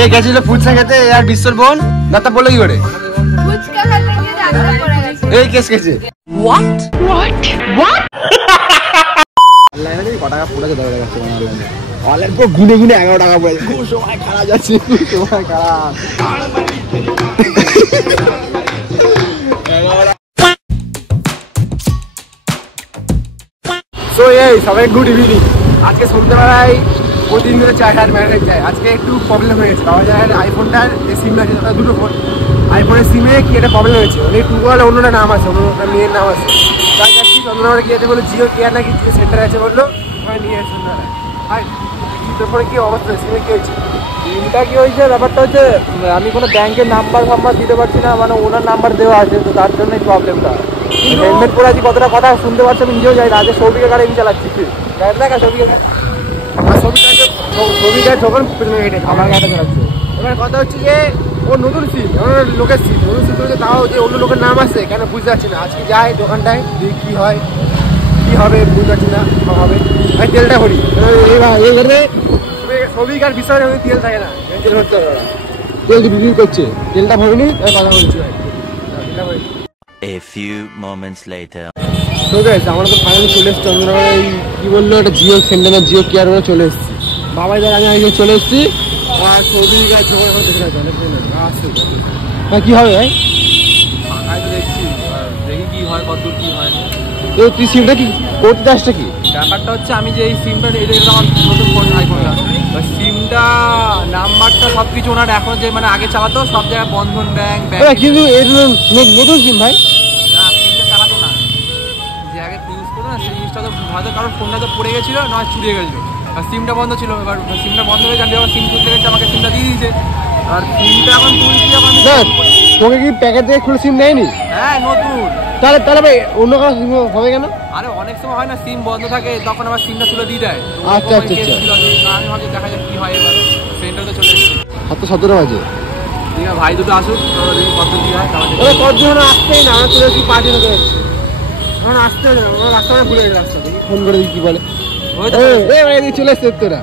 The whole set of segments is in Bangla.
এ গেছিল ফুচকা খেতে আর বিশ্বর বোন দাঁতা বলে কি করে ফুচকা খেতে গিয়ে দাঁতটা পড়ে গেছে। এই কেস খেয়েছে। হোয়াট অনলাইনে কত টাকা পড়েছে দাঁড়া যাচ্ছে অনলাইনে। অনলাইন পুরো গুনে গুনে 11 টাকা পড়েছে। খুব সময় খারাপ যাচ্ছে, সময় খারাপ। সো এই সবাই গুড ইভিনিং। আজকে সন্ধ্যাবেলায় প্রতিদিন ধরে 4 ম্যারেজ যায়। আজকে একটু প্রবলেম হয়ে গেছে। বাবা যায় আইফোনটার যে সিম আছে তার দুটো ফোন, আইফোনের সিমে কি একটা প্রবলেম হয়েছে। অনেক টুকওয়ালা অন্যটা নাম আছে, অন্য মেয়ের নাম আছে। তাই যাচ্ছি চন্দ্রনগরে গিয়ে বললো জিও কেয়ার নাকি জিও সেন্টার আছে, বললো ওখানে নিয়ে আসুন। হাই তারপরে কি অবস্থা সিমে কি হয়েছে? সিমটা কি হয়েছে, ব্যাপারটা হচ্ছে আমি কোনো ব্যাংকের নাম্বার ফাম্বার দিতে পারছি না, মানে ওনার নাম্বার দেওয়া আছে, তো তার জন্যই প্রবলেমটা। হেলমেট পরে আছি, কতটা কথা শুনতে পাচ্ছি আমি নিজেও যাই না। আজকে সৌভিকের গাড়ি আমি চালাচ্ছি, গাড়ি দেখা সৌভিকের ছবিটা যখন আমার গাড়িটা চালাচ্ছে। এবার কথা হচ্ছে যে ওর নতুন সিম, আমার লোকের সিম, নতুন সিম করেছে, তাও যে অন্য লোকের নাম আছে কেন বুঝতে পারছি না। আজকে যাই দোকানটায় দেখি কী হয় কী হবে বুঝতে পারছি না হবে। আমি তেলটা করি এই ঘরে ছবি আর বিষয়ে তেল থাকে না, তেল ভরতে হবে। তেল বিক্রি করছে, তেলটা ভরিনি তাই কথা বলছি ভাই। A few moments later. তো গাইস আমরা তো ফাইনালি চলে এসেছি চন্দ্রনগরে। এই কি বললো একটা জিও সেন্টারে জিও কেয়ার করে চলে এসেছি। বাবাই দাঁড়া আমি আগে চলে এসেছি। আর ছবি গাছ ঝোঁক এখন দেখে রাখবে অনেক আসছে। কি হবে ভাই? ফাঁকায় তো দেখছি, দেখি কি হয়, কতদূর কি হয়। তুই সিমটা কি করতে চাসটা কি? ব্যাপারটা হচ্ছে আমি যে এই সিমটা এটা আমার নতুন ফোন আইফোনটা, সিমটা নাম্বারটা সব কিছু ওনার এখন যে মানে আগে চালাতো সব জায়গায় বন্ধন ব্যাংক কিন্তু নতুন সিম ভাই না, সিমটা চালাতো না, যে আগে ইউজ করতো না সেই জিনিসটা তো হয়তো কারণ ফোনটা তো পড়ে গেছিলো নয় চুরিয়ে গেছিলো, আর সিমটা বন্ধ ছিল। এবার সিমটা বন্ধ হয়ে গেলে আবার সিম তুলতে গেছে, আমাকে সিমটা দিয়ে দিয়েছে। আর সিমটা এখন তুলছি এখন। তোকে কি প্যাকেট থেকে খুলে সিম নেয়নি? হ্যাঁ নতুন। তাহলে ভাই অন্য কারো সিম হবে কেন? আরে অনেক সময় হয় না সিম বন্ধ থাকে, তখন আবার সিমটা তুলে দিয়ে দেয়। আচ্ছা আচ্ছা আচ্ছা, আমি ভাবছি দেখা যাক কি হয়। এবার সেন্টারে চলে এসেছি, 17 বাজে। ঠিক আছে ভাই দুটো আসুক, কত কি হয়। কতজন আসতেই না, আমরা চলে এসেছি 5 জন করে। এখন আসতে হবে না, আমরা রাস্তা ভুলে গেছি। রাস্তা দেখি ফোন করে দেখি কি বলে। চলে এসছে তোরা,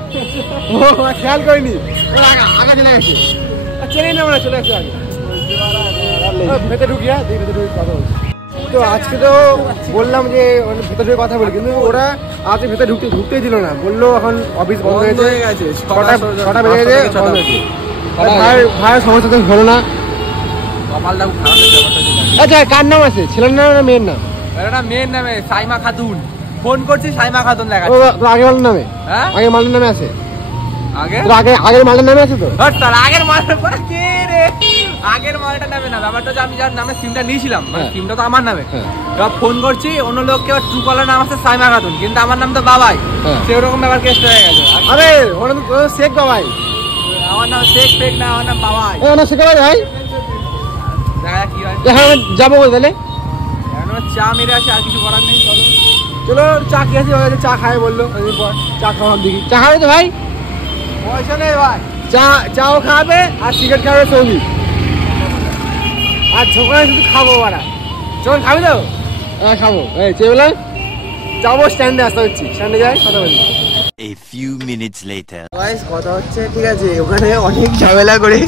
ও খেয়াল করিনি, আগা চলে গেছে। চেনে না, আমরা চলে এসেছি আগে। ভেতরে ঢুকিয়া দেখি ভেতরে ঢুকি কথা বলছি। তো আজকে তো বললাম যে ভেতরে কথা বলি, কিন্তু ওরা আজকে ভেতরে ঢুকতেই দিল না। বললো এখন অফিস বন্ধ হয়ে গেছে, 6টা বেজে গেছে। ভাইয়ের সমস্যা তো হলো না। কপালটা খুব খারাপ হয়েছে। আচ্ছা কার নাম আছে, ছেলের নাম না মেয়ের নাম? এটা মেয়ের নামে সাইমা খাতুন। ফোন করছি সাইমা খাতুন দেখা। আগে মালের নামে? হ্যাঁ আগে মালের নামে আছে। আগের মালের নামে আছে তো? আগের মালের পরে কে রে? আগের মালটা নামে না, ব্যাপারটা যে আমি যার নামে সিমটা নিয়েছিলাম সিমটা তো আমার নামে। এবার ফোন করছি অন্য লোককে, ট্রু কলার নাম আছে সাইমা খাতুন, কিন্তু আমার নাম তো বাবাই। সেরকম ব্যাপার কেসটা হয়ে গেছে। আরে ওটা তো শেখ বাবাই। আমার নাম শেখ ফেক না, আমার নাম বাবাই। শেখ বাবাই ভাই। দেখা যাক কি হয়। যাবো তাহলে, চা মেরে আসে, আর কিছু করার নেই। চলো চা খেয়েছি, চা খাই বললো। চা খাওয়ার দেখি, চা খাবে তো ভাই? পয়সা নেই ভাই। চাও খাবে আর সিগারেট খাবে সৌমি, আর ঝোঁকায় শুধু খাবো। ওরা যখন খাবি তো? হ্যাঁ খাবো। এই চেয়ে যাবো স্ট্যান্ডে, আসতে হচ্ছে স্ট্যান্ডে যাই কথা বলি। A few minutes later. Guys কথা হচ্ছে, ঠিক আছে, ওখানে অনেক ঝামেলা করে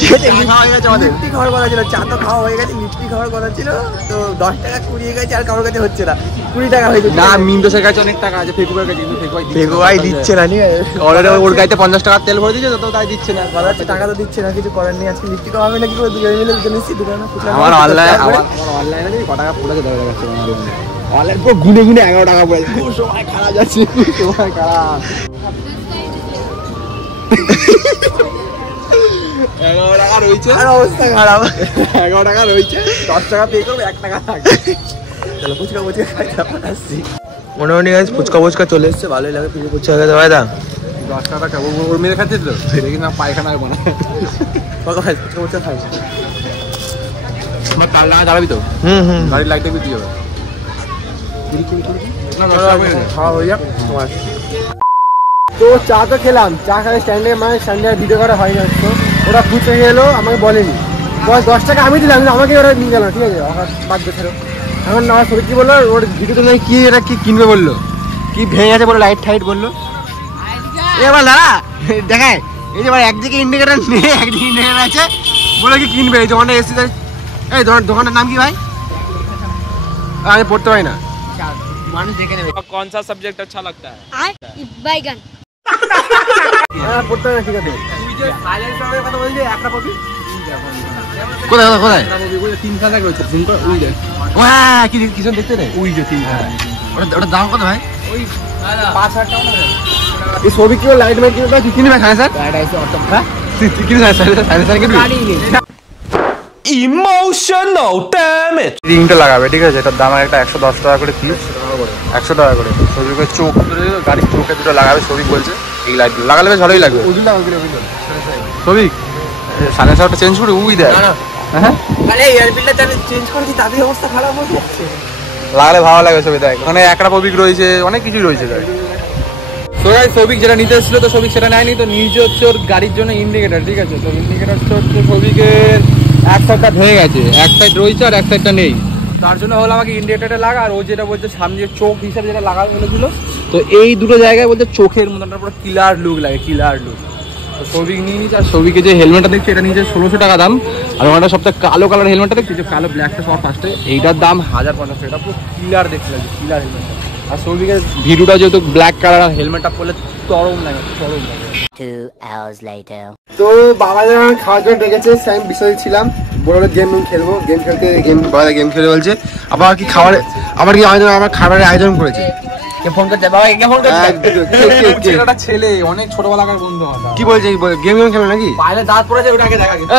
ঠিক আছে লিফটি খাওয়ার কথা ছিল। চা তো খাওয়া হয়ে গেছে, লিফটি খাওয়ার কথা ছিল। তো 10 টাকা কুড়িয়ে গেছে, আর কারোর কাছে হচ্ছে না। 20 টাকা হয়েছে না। মিন্টুসের কাছে অনেক টাকা আছে, ফেকুয়ার কাছে, কিন্তু ফেকুয়াই দিচ্ছে না। ঠিক আছে, অলরেডি ওর গাড়িতে 50 টাকা তেল ভরে দিয়েছে, তো তাই দিচ্ছে না। কথা হচ্ছে টাকা তো দিচ্ছে না, কিছু করার নেই। আজকে লিফটি খাওয়া হবে না, কি করে দুজন মিলে দুজন এসেছি দোকানে। আমার অনলাইনে কত টাকা পড়েছে দেখা যাচ্ছে। অনলাইন পুরো গুনে গুনে 11 টাকা পড়েছে। খুব সময় খারাপ যাচ্ছে, সময় খারাপ। 11 টাকা রয়েছে, আর অবস্থা খারাপ। 11 টাকা রয়েছে, 10 টাকা পে করবো, 1 টাকা থাকবে। চলো ফুচকা খাই, তারপর আসছি। মোটামুটি গাইস ফুচকা চলে এসছে, ভালোই লাগে। ফুচকা খেতে ভাই দা 10 টাকা খাবো, ওর মেরে খাচ্ছিস তো, দেখি না পায়খানা হবে না। ফুচকা খাই। আমার কাল লাগা দাঁড়াবি তো? গাড়ির লাইটে বিক্রি হবে না, 10 টাকা খাওয়া হয়ে যাক তোমার। তো চা তো খেলাম, চা খাই স্ট্যান্ডে, মানে স্ট্যান্ডে ভিডিও করা হয় না। তো ওরা ফুচকা খেয়ে এলো, আমাকে বলেনি। 10 টাকা আমি দিলাম, কিন্তু আমাকে ওরা নিয়ে গেল। ঠিক আছে, বাদ বেছারো। এখন আমার সবজি বললো ওর ভিডিওতে নেই, কি এটা কি কিনবে বললো, কি ভেঙে আছে বললো, লাইট টাইট বললো। এবার দাঁড়া দেখায় এই যে ভাই একদিকে ইন্ডিকেটর নেই, একদিকে ইন্ডিকেটর আছে, বলে কি কিনবে এই দোকানটা এসে। এই দোকানটার নাম কি ভাই? আমি পড়তে পারি না, মানুষ দেখে নেবে। कौन सा सब्जेक्ट अच्छा लगता है? বাইগান। পড়তে পারি না, ঠিক আছে। তুই যে সাইলেন্সারের কথা বলছিস একটা কপি কোথায় কোথায়? তিন খাতা রয়েছে ফোন কর ওই দেখ কি কিছু দেখতে রে? ওই যে তিন ওটা দাম কত ভাই? ওই 5,000 টাকা নেবে এই ছবি কি লাইট মাইট কিনবে কি কিনবে খায় স্যার? কি স্যার কিনবে? Emotional damage. রিংটা লাগাবে, ঠিক আছে? এটার দাম একটা 110 টাকা করে পিস, 100 টাকা করে। ছবিকে চোখ গাড়ির চোখে দুটো লাগাবে, ছবি বলছে। এই লাইট লাগালে বেশ ভালোই লাগবে। ছবি সাইলেন্সারটা চেঞ্জ করে উই দেয়। হ্যাঁ আরে এয়ারফিল্টার চেঞ্জ করে কি তাদের অবস্থা খারাপ হয়ে যাচ্ছে। লাগালে ভালো লাগে ছবি। দেখ ওখানে একটা পবিক রয়েছে, অনেক কিছুই রয়েছে। দেখ তো গাইস সবিক যেটা নিতে এসেছিল তো সবিক সেটা নেয়নি, তো নিচে হচ্ছে ওর গাড়ির জন্য ইন্ডিকেটর, ঠিক আছে? তো ইন্ডিকেটরটা হচ্ছে সবিকের এক সাইডটা ভেঙে গেছে, এক সাইড রয়েছে আর এক সাইডটা নেই। তার জন্য হলো আমাকে ইন্ডিকেটরটা লাগা, আর ও যেটা বলছে সামনে চোখ হিসাবে যেটা লাগানো বলেছিল, তো এই দুটো জায়গায় বলতে চোখের মতনটা পুরো কিলার লুক লাগে, কিলার লুক। তো সবিক নিয়ে নিচ্ছে। আর সবিকে যে হেলমেটটা দেখছি এটা নিচে 1600 টাকা দাম। আর ওখানটা সবথেকে কালো কালার হেলমেটটা দেখছি, যে কালো ব্ল্যাকটা সবার ফার্স্টে, এইটার দাম 1050 টাকা। এটা পুরো কিলার দেখতে লাগছে, কিলার হেলমেটটা। আর সবিকের ভিডিওটা যেহেতু ব্ল্যাক কালার আর হেলমেটটা পরলে চরম লাগে, চরম লাগে। 2 hours later. তো বাবা যখন খাওয়ার জন্য ডেকেছে, আমি বিষয়ে ছিলাম, বড় গেম খেলবো, গেম খেলতে বাবা গেম খেলে বলছে। আবার কি খাবারের আমার খাবারের আয়োজন করেছে। ফোন করতে বাবা, কে ফোন করতে? ছেলেটা ছেলে অনেক ছোটবেলাকার বন্ধু আমার। কি বলছে? গেম খেলো নাকি? পাইলে দাঁত পড়েছে, ওটাকে দেখা গেছে।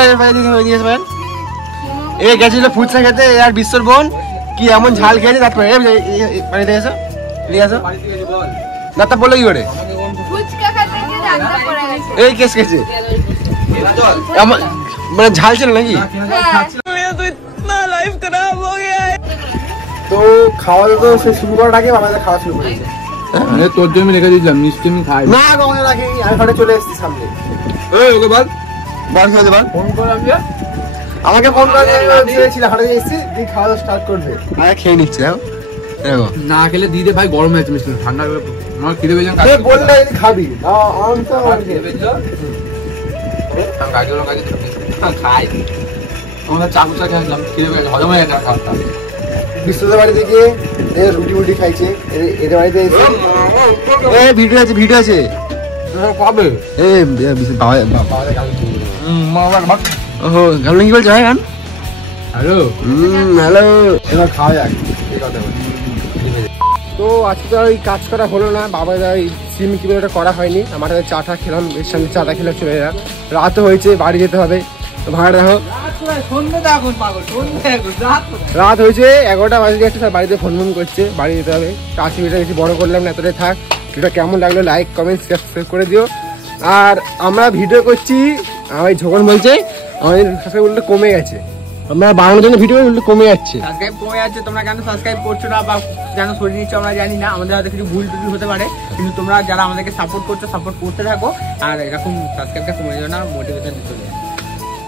এ গেছিল ফুচকা খেতে, আর বিশ্বর বোন কি এমন ঝাল খেয়েছে দাঁত পড়ে বাড়িতে এসো, নিয়ে আসো। দাঁতটা বললো কি করে? ফুচকা খেতে গিয়ে দাঁতটা পড়ে গেছে। এই কেস খেয়েছে মানে ঝাল ছিল নাকি? তো খাওয়া তো সে শুরু করার আগে আমাদের খাওয়া শুরু করেছে। তোর জন্য রেখে দিয়েছিলাম, মিষ্টি আমি খাই না কখনো রাখি, আমি ঘরে চলে এসেছি সামনে। ওকে বল খেতে পার ফোন করে আমি আমাকে ফোন করে ছিল, হাটে এসেছি, দিয়ে খাওয়া দাওয়া স্টার্ট করবে। আমি খেয়ে নিচ্ছি। দেখো না খেলে দিদি ভাই গরম হয়েছে মিষ্টি, ঠান্ডা আমার খিদে পেয়েছে। বললে খাবি আমি তো খাই আমরা চাকুচা খেয়েছিলাম, খিদে পেয়েছে, হজম হয়ে গেছে খাবারটা। বিশ্বদের বাড়িতে গিয়ে রুটি খাইছে, এদের বাড়িতে ভিডিও আছে, ভিডিও আছে কবে? ওহো গান কি বলছে? গান হ্যালো হ্যালো, এবার খাওয়া যাক। তো আজকে তো ওই কাজ করা হলো না, বাবা ওই সিম কি বলে ওটা করা হয়নি। আমার হাতে চাটা খেলাম, এর সামনে চাটা খেলে চলে এলাম। রাতও হয়েছে, বাড়ি যেতে হবে। তো ভাড়া দেখো রাত হয়েছে 11টা বাজে যাচ্ছে, স্যার বাড়িতে ফোন করছে, বাড়ি যেতে হবে। আজকে ভিডিওটা বেশি বড় করলাম না, এতটাই থাক। ভিডিওটা কেমন লাগলো লাইক কমেন্ট সাবস্ক্রাইব করে দিও। আর আমরা ভিডিও করছি, আমার ঝোকন বলছে আমাদের সাবস্ক্রাইব কমে গেছে, আমরা বানানোর জন্য ভিডিও কমে যাচ্ছে। সাবস্ক্রাইব কমে যাচ্ছে, তোমরা কেন সাবস্ক্রাইব করছো না বা কেন সরিয়ে নিচ্ছ আমরা জানি না, আমাদের হয়তো কিছু ভুল টুল হতে পারে, কিন্তু তোমরা যারা আমাদেরকে সাপোর্ট করছো সাপোর্ট করতে থাকো, আর এরকম সাবস্ক্রাইবটা কমে যাবে না, মোটিভেশন চলে যাবে।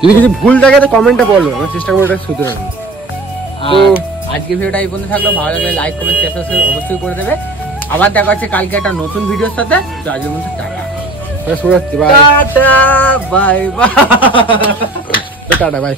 যদি কিছু ভুল থাকে তো কমেন্টটা বলো, আমরা চেষ্টা করবো এটা শুধরানো। তো আজকে ভিডিওটা এই পর্যন্ত থাকলো, ভালো লাগলে লাইক কমেন্ট শেয়ার অবশ্যই করে দেবে। আবার দেখা হচ্ছে কালকে একটা নতুন ভিডিওর সাথে। তো আজকের মধ্যে টাটা শুরু হচ্ছে, bye tata bye bye tata by.